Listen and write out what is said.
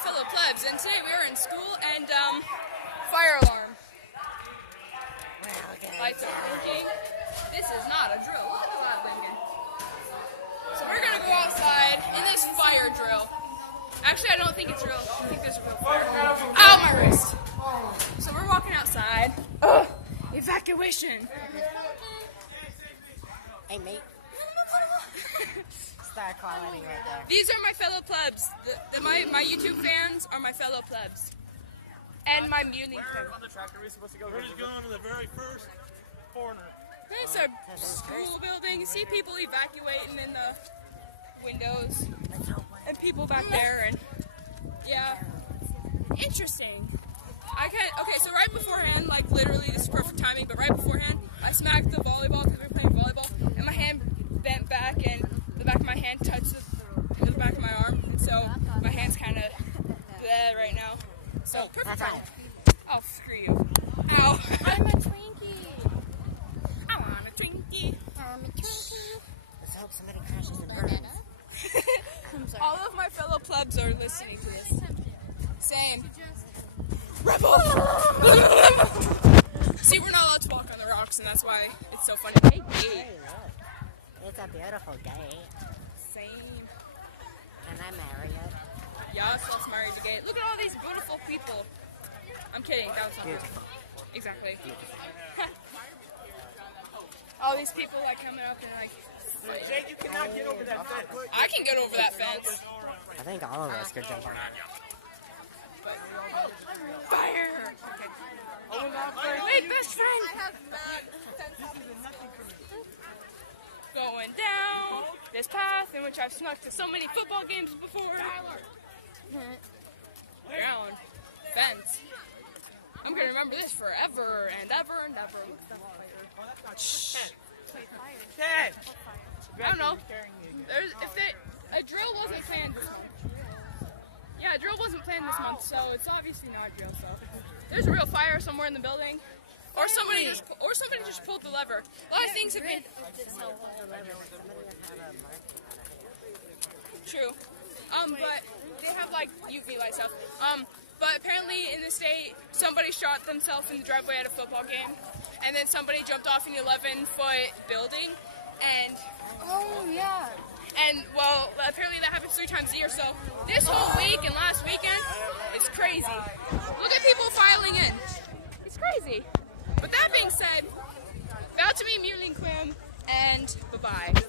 fellow plebs, and today we are in school and fire alarm. Lights are blinking. This is not a drill. Look at that blinking. So we're gonna go outside in this fire drill. Actually, I don't think it's real. I think there's a real fire. Ow, my wrist. So we're walking outside. Ugh, evacuation. Hey, mate. Star quality right there. These are my fellow plebs. My YouTube fans are my fellow plebs. And my mutiny fans. On the track are we supposed to go? We're just going to the very first corner. It's a school building. You see people evacuating in the windows. And people back there, and yeah. Interesting. Okay, so right beforehand, like literally, this is perfect timing, but right beforehand, I smacked the volleyball because we were playing volleyball, and my hand bent back, and the back of my hand touched the back of my arm, and so my hand's kind of there right now. So perfect timing. Oh, screw you. Ow. I'm a Twinkie. I want a Twinkie. I'm a Twinkie. Let's hope somebody crashes and burns. All of my fellow plebs are listening to this. Saying, Rebel! See, we're not allowed to walk on the rocks, and that's why it's so funny. Hey, Hey, look. It's a beautiful day. Same. Can I marry it? Yes, let's marry the gate. Look at all these beautiful people. I'm kidding. That was not Beautiful. Exactly. All these people like coming up and like. Jake, you cannot get over that fence. I can get over that fence. I think all of us could jump on it. Fire! Okay. Wait, best friend! Going down this path in which I've snuck to so many football games before. Down. Fence. I'm gonna remember this forever and ever and ever. Shh. Ted! I don't know. A drill wasn't planned this month. Yeah, a drill wasn't planned this month, so it's obviously not a drill. So there's a real fire somewhere in the building, or somebody just pulled the lever. A lot of things have been true. But they have like UV light stuff. But apparently in the state, somebody shot themselves in the driveway at a football game, and then somebody jumped off an 11-foot building, and and well, apparently that happens 3 times a year. So this whole week and last weekend, it's crazy. Look at people filing in. It's crazy. But that being said, bow to me, Mutiny Clan, and bye-bye.